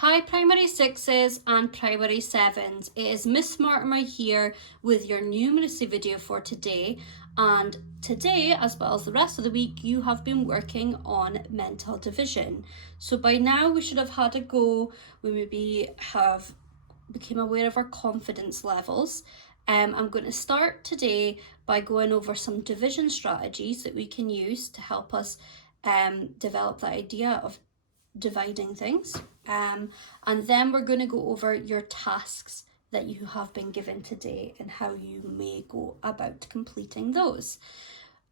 Hi Primary 6s and Primary 7s, it is Miss Mortimer here with your numeracy video for today, and today as well as the rest of the week you have been working on mental division. So by now we should have had a go, we maybe have become aware of our confidence levels. I'm going to start today by going over some division strategies that we can use to help us develop the idea of dividing things. And then we're going to go over your tasks that you have been given today and how you may go about completing those.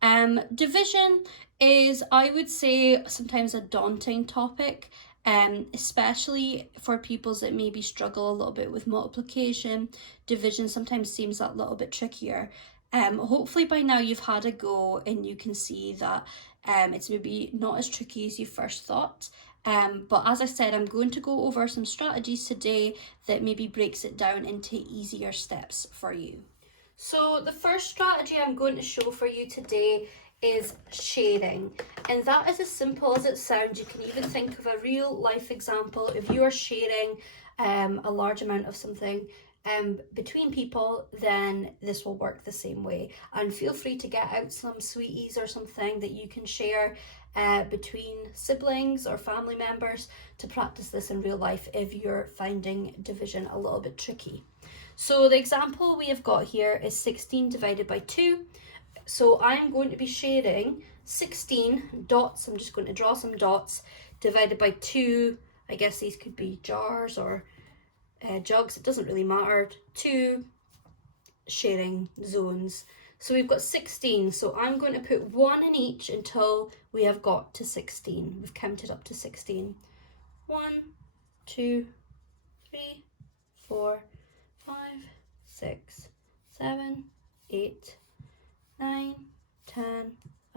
Division is, I would say, sometimes a daunting topic, especially for pupils that maybe struggle a little bit with multiplication. Division sometimes seems a little bit trickier. Hopefully by now you've had a go and you can see that it's maybe not as tricky as you first thought. But as I said, I'm going to go over some strategies today that maybe breaks it down into easier steps for you. So the first strategy I'm going to show for you today is sharing, and that is as simple as it sounds. You can even think of a real life example. If you are sharing a large amount of something between people, then this will work the same way. And feel free to get out some sweeties or something that you can share between siblings or family members to practice this in real life if you're finding division a little bit tricky. So the example we have got here is 16 divided by 2. So I'm going to be sharing 16 dots. I'm just going to draw some dots divided by 2. I guess these could be jars or jugs. It doesn't really matter. 2 sharing zones. So we've got 16. So I'm going to put 1 in each until we have got to 16. We've counted up to 16. 1, 2, 3, 4, 5, 6, 7, 8, 9, 10,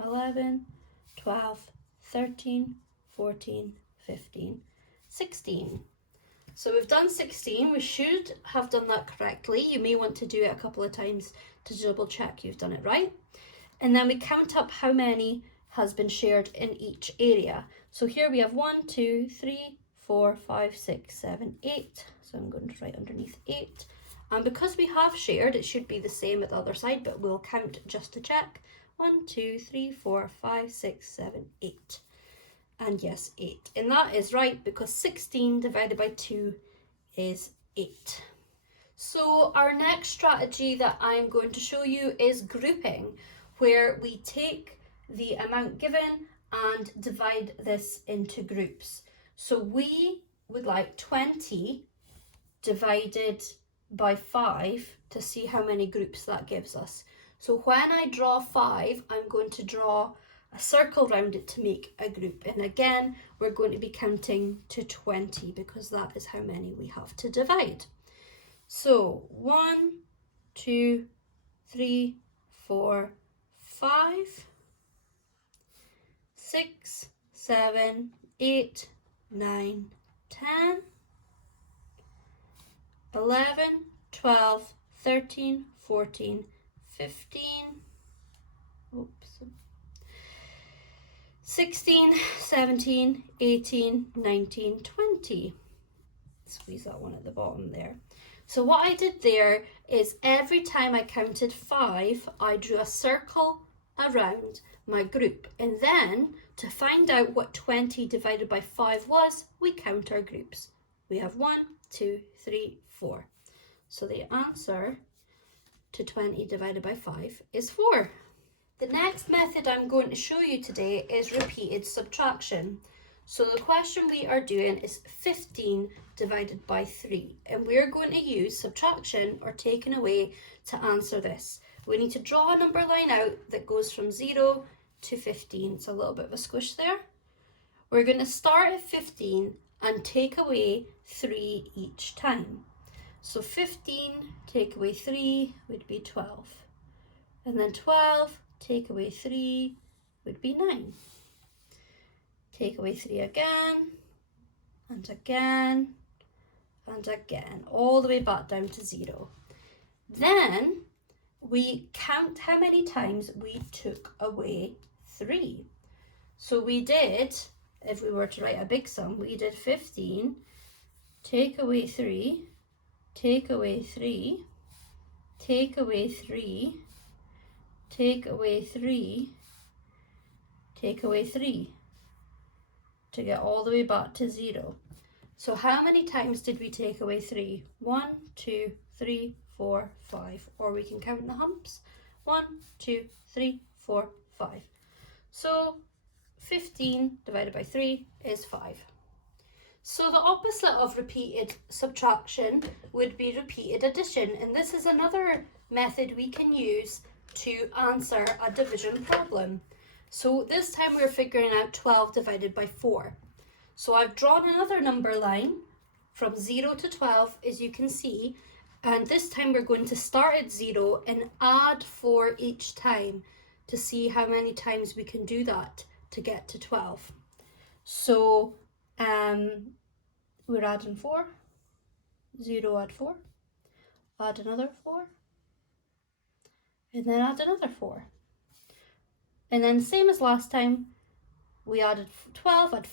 11, 12, 13, 14, 15, 16. So we've done 16. We should have done that correctly. You may want to do it a couple of times to double check you've done it right. And then we count up how many has been shared in each area. So here we have 1, 2, 3, 4, 5, 6, 7, 8. So I'm going to write underneath 8. And because we have shared, it should be the same at the other side, but we'll count just to check. 1, 2, 3, 4, 5, 6, 7, 8. And yes, 8. And that is right because 16 divided by 2 is 8. So our next strategy that I'm going to show you is grouping, where we take the amount given and divide this into groups. So we would like 20 divided by 5 to see how many groups that gives us. So when I draw 5, I'm going to draw a circle around it to make a group. And again, we're going to be counting to 20 because that is how many we have to divide. So 1, 2, 3, 4, 5, 6, 7, 8, 9, 10, 11, 12, 13, 14, 15, 16, 17, 18, 19, 20. Squeeze that one at the bottom there. So what I did there is every time I counted 5, I drew a circle around my group. And then to find out what 20 divided by 5 was, we count our groups. We have 1, 2, 3, 4. So the answer to 20 divided by 5 is 4. The next method I'm going to show you today is repeated subtraction. So the question we are doing is 15 divided by 3, and we're going to use subtraction or taking away to answer this. We need to draw a number line out that goes from 0 to 15. It's a little bit of a squish there. We're going to start at 15 and take away 3 each time. So 15 take away 3 would be 12, and then 12 take away 3 would be 9. Take away 3 again, and again, and again, all the way back down to 0. Then we count how many times we took away 3. So we did, if we were to write a big sum, we did 15 take away 3, take away 3, take away 3, take away 3, take away 3, to get all the way back to 0. So how many times did we take away 3? 1, 2, 3, 4, 5. Or we can count the humps. 1, 2, 3, 4, 5. So 15 divided by 3 is 5. So the opposite of repeated subtraction would be repeated addition, and this is another method we can use to answer a division problem. So this time we're figuring out 12 divided by 4. So I've drawn another number line from 0 to 12, as you can see, and this time we're going to start at 0 and add 4 each time to see how many times we can do that to get to 12. So we're adding 4, 0 add 4, add another 4, and then add another 4. And then same as last time, we added 12,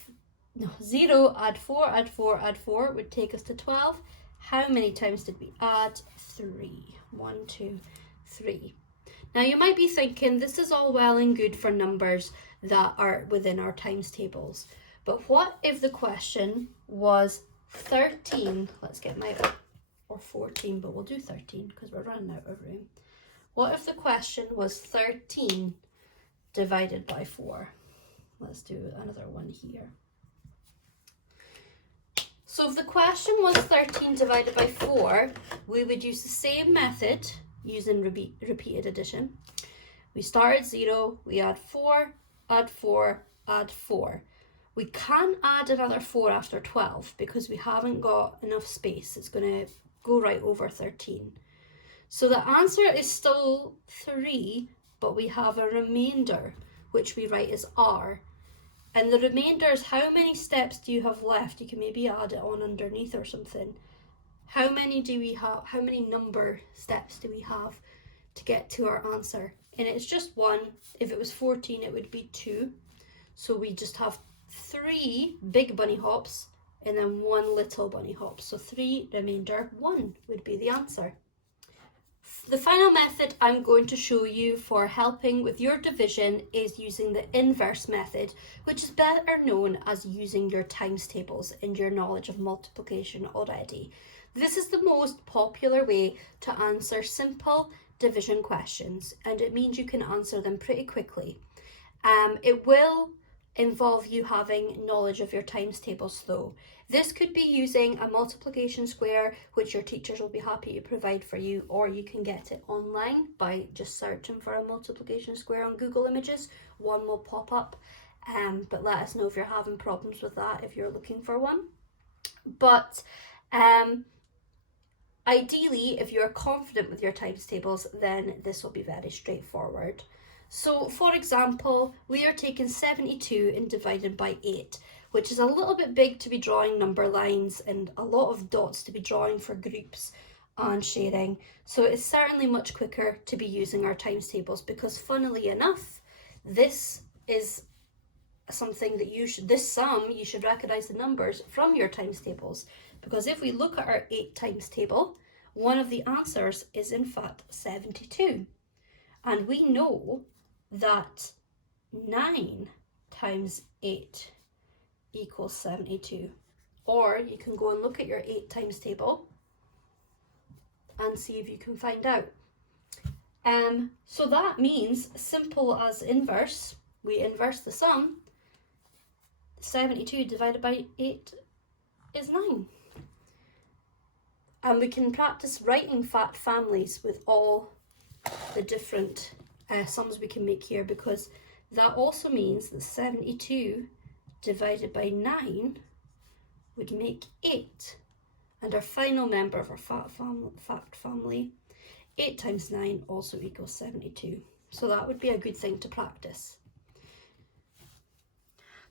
0, add 4, add 4, add 4 would take us to 12. How many times did we add? 3. 1, 2, 3. Now you might be thinking this is all well and good for numbers that are within our times tables. But what if the question was 13? Let's get my, or 14, but we'll do 13 because we're running out of room. What if the question was 13 divided by 4? Let's do another one here. So if the question was 13 divided by 4, we would use the same method using repeated addition. We start at 0, we add 4, add 4, add 4. We can't add another 4 after 12 because we haven't got enough space. It's going to go right over 13. So the answer is still 3, but we have a remainder, which we write as R. And the remainder is how many steps do you have left? You can maybe add it on underneath or something. How many do we have? How many number steps do we have to get to our answer? And it's just 1. If it was 14, it would be 2. So we just have 3 big bunny hops and then 1 little bunny hop. So 3 remainder 1 would be the answer. The final method I'm going to show you for helping with your division is using the inverse method, which is better known as using your times tables and your knowledge of multiplication already. This is the most popular way to answer simple division questions, and it means you can answer them pretty quickly. It will involve you having knowledge of your times tables though. This could be using a multiplication square, which your teachers will be happy to provide for you, or you can get it online by just searching for a multiplication square on Google Images. One will pop up, but let us know if you're having problems with that if you're looking for one. But ideally, if you're confident with your times tables, then this will be very straightforward. So for example, we are taking 72 and divided by 8, which is a little bit big to be drawing number lines and a lot of dots to be drawing for groups and sharing. So it's certainly much quicker to be using our times tables, because funnily enough, this is something that this sum, you should recognize the numbers from your times tables, because if we look at our 8 times table, one of the answers is in fact 72. And we know that 9 times 8 equals 72. Or you can go and look at your 8 times table and see if you can find out. So that means, simple as inverse, we inverse the sum. 72 divided by 8 is 9. And we can practice writing fact families with all the different sums we can make here, because that also means that 72 divided by 9 would make 8. And our final member of our fact family, 8 times 9 also equals 72. So that would be a good thing to practice.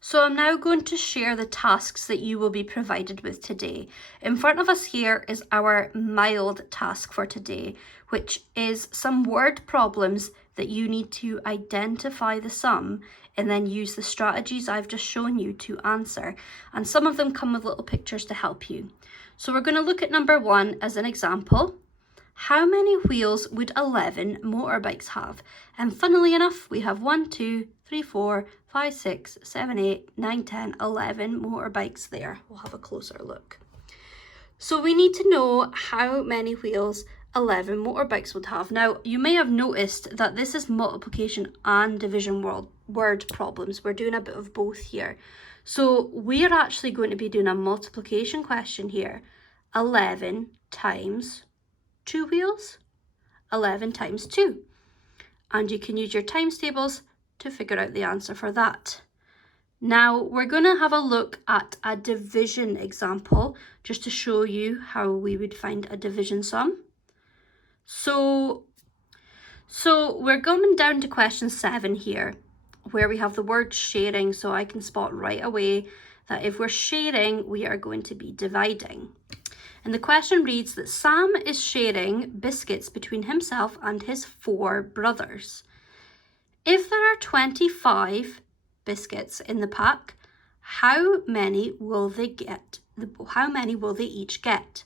So I'm now going to share the tasks that you will be provided with today. In front of us here is our mild task for today, which is some word problems that you need to identify the sum and then use the strategies I've just shown you to answer. And some of them come with little pictures to help you. So we're going to look at number 1 as an example. How many wheels would 11 motorbikes have? And funnily enough, we have 1, 2, 3, 4, 5, 6, 7, 8, 9, 10, 11 motorbikes there. We'll have a closer look. So we need to know how many wheels 11 motorbikes would have. Now, you may have noticed that this is multiplication and division word problems. We're doing a bit of both here. So we're actually going to be doing a multiplication question here. 11 times 2 wheels, 11 times 2. And you can use your times tables to figure out the answer for that. Now we're going to have a look at a division example just to show you how we would find a division sum. So we're going down to question 7 here, where we have the word sharing, so I can spot right away that if we're sharing, we are going to be dividing. And the question reads that Sam is sharing biscuits between himself and his 4 brothers. If there are 25 biscuits in the pack, how many will they get? How many will they each get?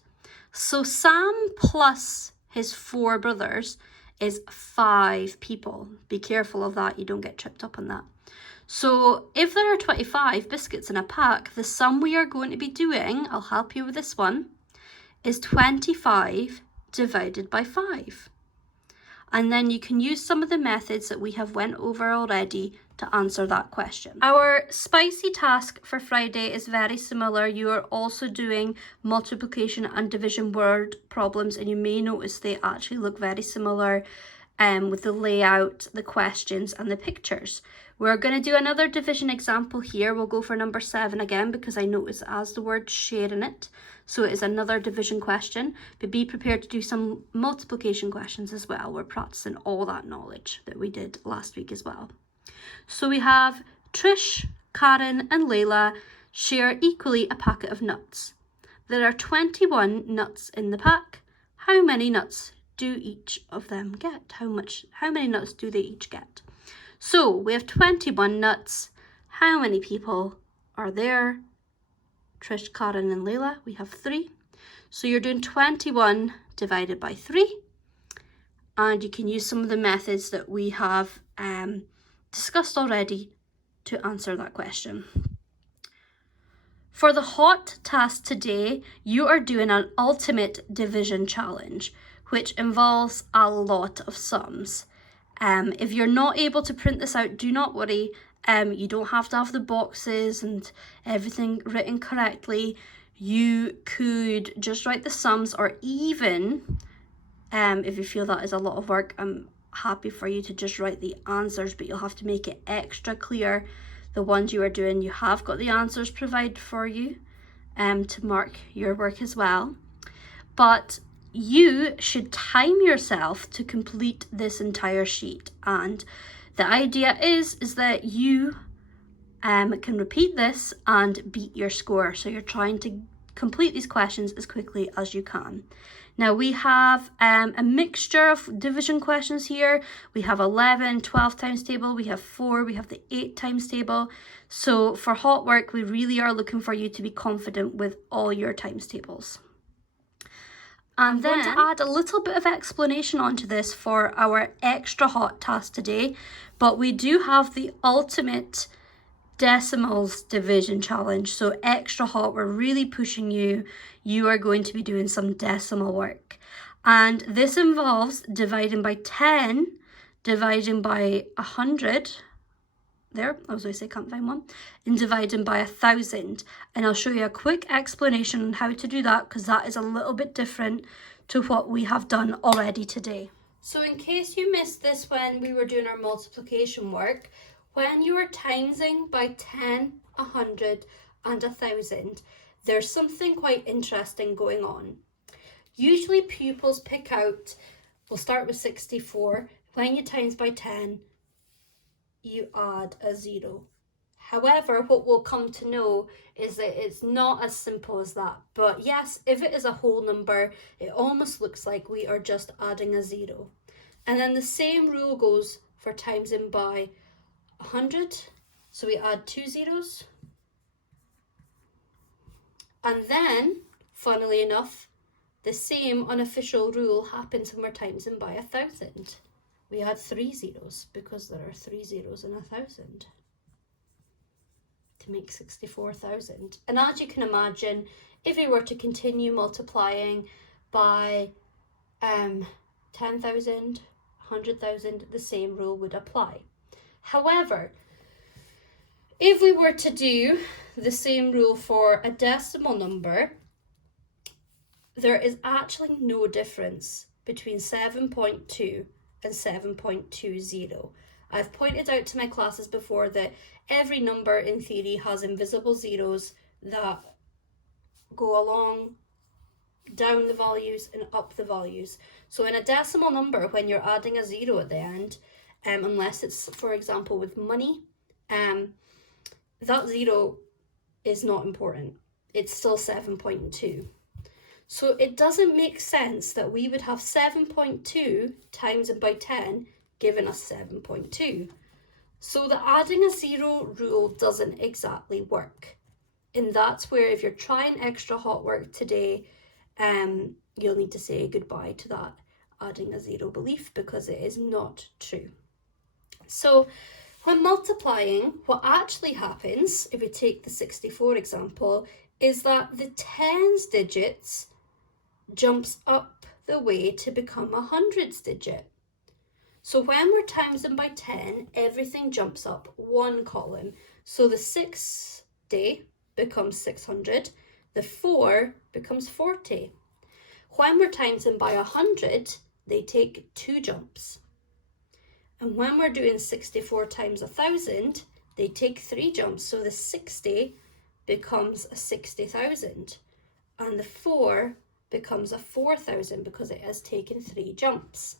So Sam plus his 4 brothers is 5 people. Be careful of that, you don't get tripped up on that. So if there are 25 biscuits in a pack, the sum we are going to be doing, I'll help you with this one, is 25 divided by 5. And then you can use some of the methods that we have went over already to answer that question. Our spicy task for Friday is very similar. You are also doing multiplication and division word problems, and you may notice they actually look very similar with the layout, the questions and the pictures. We're going to do another division example here. We'll go for number 7 again because I noticed it has the word share in it. So it is another division question, but be prepared to do some multiplication questions as well. We're practicing all that knowledge that we did last week as well. So we have Trish, Karen and Layla share equally a packet of nuts. There are 21 nuts in the pack. How many nuts do each of them get? How many nuts do they each get? So we have 21 nuts. How many people are there? Trish, Karen and Layla, we have 3. So you're doing 21 divided by 3. And you can use some of the methods that we have discussed already to answer that question. For the hot task today, you are doing an ultimate division challenge, which involves a lot of sums. If you're not able to print this out, do not worry. You don't have to have the boxes and everything written correctly. You could just write the sums, or even if you feel that is a lot of work, I'm happy for you to just write the answers, but you'll have to make it extra clear. The ones you are doing, you have got the answers provided for you to mark your work as well. But you should time yourself to complete this entire sheet, and the idea is that you can repeat this and beat your score. So you're trying to complete these questions as quickly as you can. Now we have a mixture of division questions here. We have 11, 12 times table, we have 4, we have the 8 times table. So for hot work, we really are looking for you to be confident with all your times tables. And then to add a little bit of explanation onto this for our extra hot task today, but we do have the ultimate decimals division challenge. So extra hot, we're really pushing you. You are going to be doing some decimal work. And this involves dividing by 10, dividing by 100, there, I was going to say can't find one, and dividing by 1,000. And I'll show you a quick explanation on how to do that, because that is a little bit different to what we have done already today. So in case you missed this when we were doing our multiplication work, when you are timesing by 10, 100 and 1,000, there's something quite interesting going on. Usually pupils pick out, we'll start with 64, when you times by 10, you add a 0. However, what we'll come to know is that it's not as simple as that. But yes, if it is a whole number, it almost looks like we are just adding a 0. And then the same rule goes for timesing by 100. So we add 2 zeros. And then, funnily enough, the same unofficial rule happens when we're timesing by 1,000. We add 3 zeros because there are 3 zeros in 1,000 to make 64,000. And as you can imagine, if we were to continue multiplying by 10,000, 100,000, the same rule would apply. However, if we were to do the same rule for a decimal number, there is actually no difference between 7.2 and 7.20. I've pointed out to my classes before that every number in theory has invisible zeros that go along down the values and up the values. So in a decimal number, when you're adding a zero at the end, unless it's, for example, with money, that zero is not important. It's still 7.2. So it doesn't make sense that we would have 7.2 times by 10 giving us 7.2. So the adding a zero rule doesn't exactly work. And that's where if you're trying extra hot work today, you'll need to say goodbye to that adding a zero belief because it is not true. So when multiplying, what actually happens, if we take the 64 example, is that the tens digits jumps up the way to become a hundreds digit. So when we're timesing by 10, everything jumps up one column. So the 60 becomes 600, the 4 becomes 40. When we're timesing by 100, they take 2 jumps. And when we're doing 64 times 1,000, they take 3 jumps. So the 60 becomes a 60,000. And the 4 becomes a 4,000 because it has taken 3 jumps.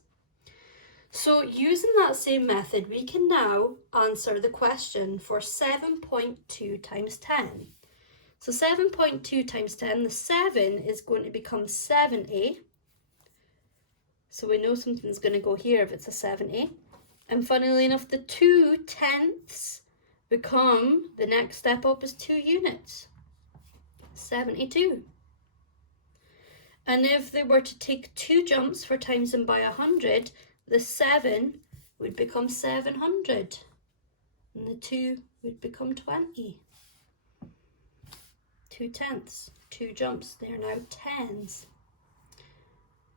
So using that same method, we can now answer the question for 7.2 times 10. So 7.2 times 10, the 7 is going to become 70. So we know something's going to go here if it's a 70. And funnily enough, the 2 tenths become, the next step up is 2 units, 72. And if they were to take 2 jumps for timesing by 100, the 7 would become 700. And the 2 would become 20. 2 tenths, 2 jumps, they are now tens.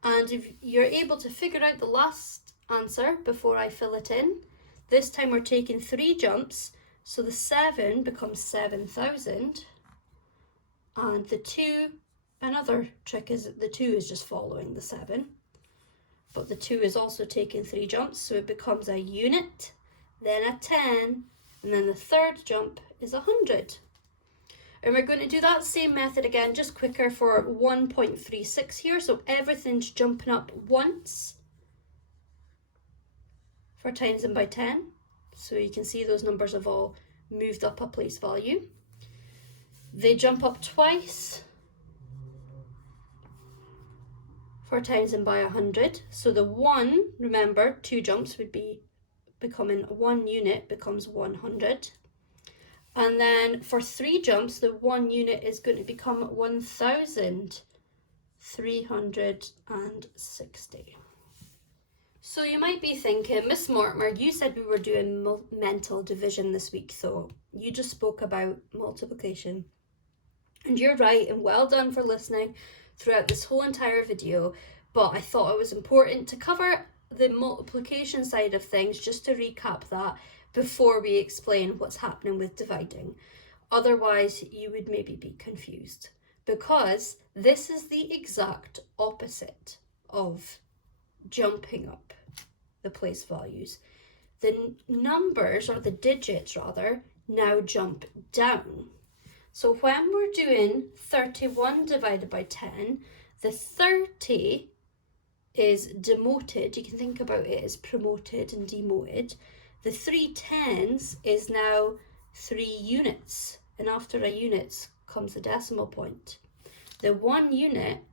And if you're able to figure out the last answer before I fill it in, this time we're taking 3 jumps, so the 7 becomes 7,000, and the 2, another trick is that the 2 is just following the 7, but the 2 is also taking 3 jumps, so it becomes a unit, then a 10, and then the third jump is 100. And we're going to do that same method again, just quicker for 1.36 here. So everything's jumping up once for timesing by 10. So you can see those numbers have all moved up a place value. They jump up twice for timesing by 100. So the 1, remember, 2 jumps would be becoming 1 unit becomes 100. And then for 3 jumps, the 1 unit is going to become 1,360. So you might be thinking, Miss Mortimer, you said we were doing mental division this week, so you just spoke about multiplication. And you're right, and well done for listening throughout this whole entire video, but I thought it was important to cover the multiplication side of things just to recap that before we explain what's happening with dividing. Otherwise, you would maybe be confused because this is the exact opposite of jumping up the place values. The numbers, or the digits rather, now jump down. So when we're doing 31 divided by 10, the 30 is demoted. You can think about it as promoted and demoted. The 3 tens is now 3 units, and after a unit comes a decimal point. The 1 unit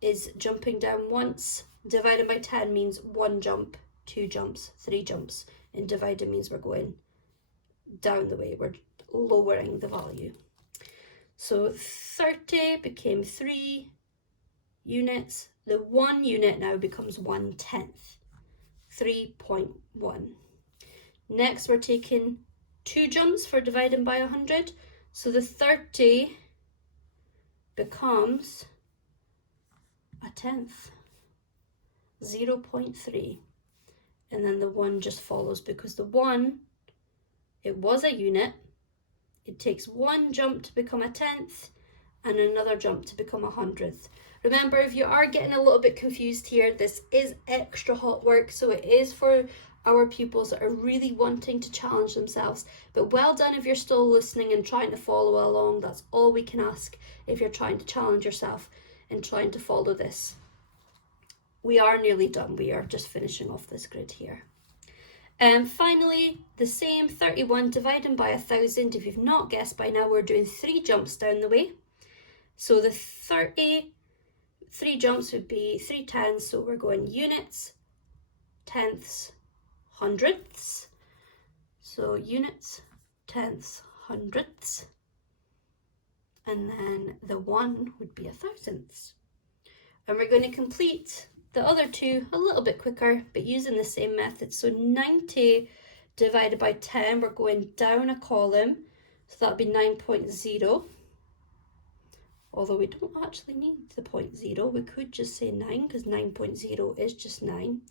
is jumping down once. Dividing by 10 means 1 jump, 2 jumps, 3 jumps. And dividing means we're going down the way, we're lowering the value. So 30 became 3 units. The 1 unit now becomes 1/10, 3.1. Next, we're taking 2 jumps for dividing by 100. So the 30 becomes 1/10, 0.3. And then the 1 just follows because the 1, it was a unit. It takes 1 jump to become 1/10 and another jump to become 100th. Remember, if you are getting a little bit confused here, this is extra hot work, so it is for our pupils that are really wanting to challenge themselves. But well done if you're still listening and trying to follow along. That's all we can ask if you're trying to challenge yourself and trying to follow this. We are nearly done. We are just finishing off this grid here. And finally, the same 31 dividing by 1,000. If you've not guessed by now, we're doing 3 jumps down the way. So the 3 jumps would be 3 tens. So we're going units, tenths, hundredths. So units, tenths, hundredths. And then the 1 would be 1,000ths. And we're going to complete the other 2 a little bit quicker, but using the same method. So 90 divided by 10, we're going down a column. So that'll be 9.0. Although we don't actually need the 0.0, we could just say 9 because 9.0 is just 9.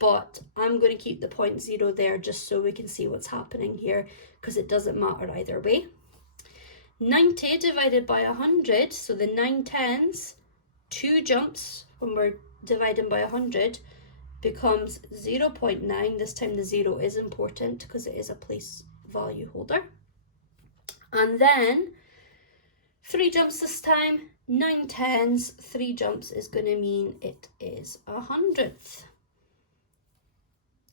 But I'm going to keep the 0.0 there just so we can see what's happening here because it doesn't matter either way. 90 divided by 100, so the 9 tens, 2 jumps when we're dividing by 100 becomes 0.9. This time the 0 is important because it is a place value holder. And then 3 jumps this time, 9 tens, 3 jumps is going to mean it is 100th.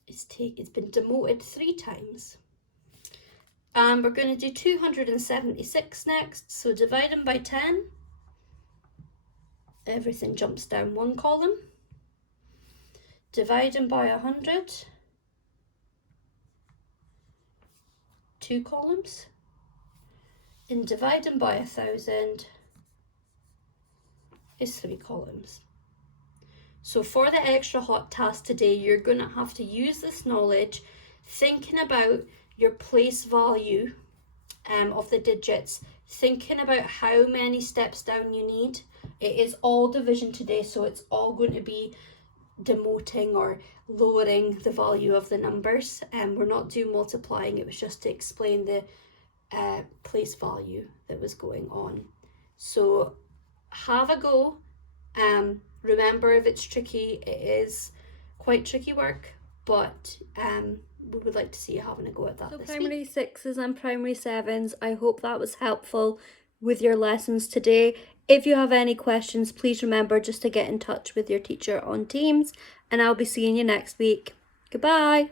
It's been demoted 3 times. And we're going to do 276 next. So dividing by 10, everything jumps down 1 column. Dividing by 100, 2 columns. And dividing by 1,000 is 3 columns. So for the extra hot task today, you're going to have to use this knowledge, thinking about your place value of the digits, thinking about how many steps down you need. It is all division today, so it's all going to be demoting or lowering the value of the numbers. We're not doing multiplying, it was just to explain the place value that was going on. So have a go. Remember, if it's tricky, it is quite tricky work, but we would like to see you having a go at that. So primary 6s and primary 7s, I hope that was helpful with your lessons today. If you have any questions, please remember just to get in touch with your teacher on Teams, and I'll be seeing you next week. Goodbye.